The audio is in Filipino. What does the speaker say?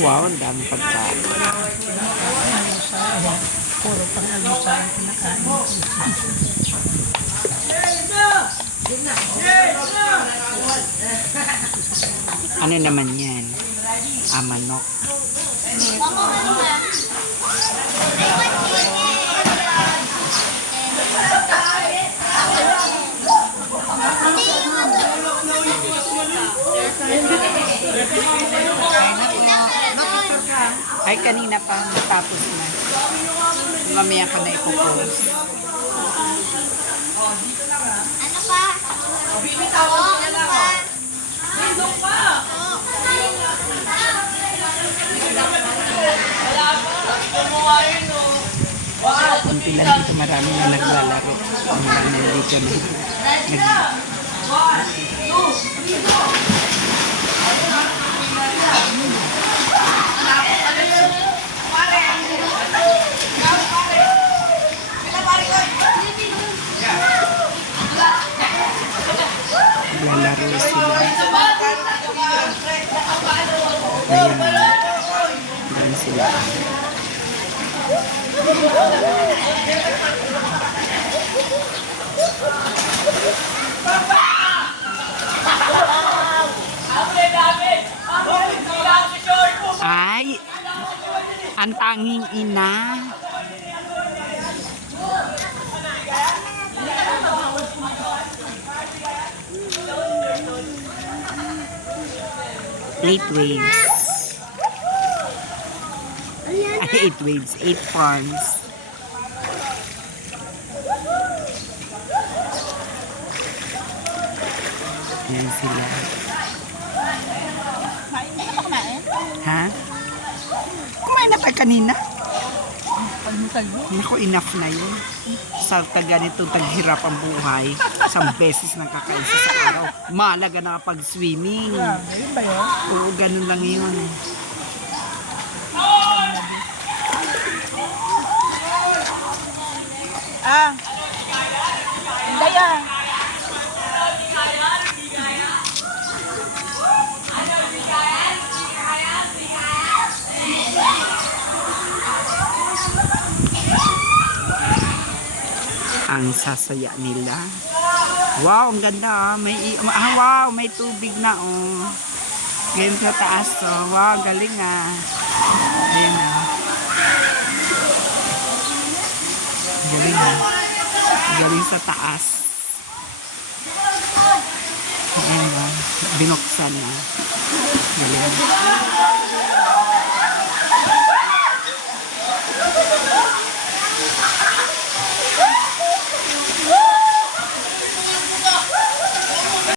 Wow, ang dami pagkain. Puro pang almusal ang kinakain. Ano naman yan? Manok. Ay, kanina pa. Matapos na. Mamaya ka na ipopost. Ano pa? Ano pa? Kunti lang dito, marami na naglalaro. Marami na dito na naglalaro sila. Ayan. Ayan sila. Ay, ang tanging ina. Eight waves. Ay, 8 waves, 8 farms. Yan sila. Hindi ka pa kumain? Ha? Kumain na tayo kanina. Almusal mo? Naku, enough na yun. Sa ganito taghirap ang buhay, isang beses nang kakain sa araw. Malaga na pag-swimming. Grabe, yun ba yun? Oo, ganun lang yun. Hindi yan. Ang sasaya nila. Wow, ang ganda. Wow, may tubig na oh. Ngayon sa taas oh. Wow, galing ah. Ayan ah. Galing ah. Galing sa taas. Ayan ah. Binuksan na. Galing.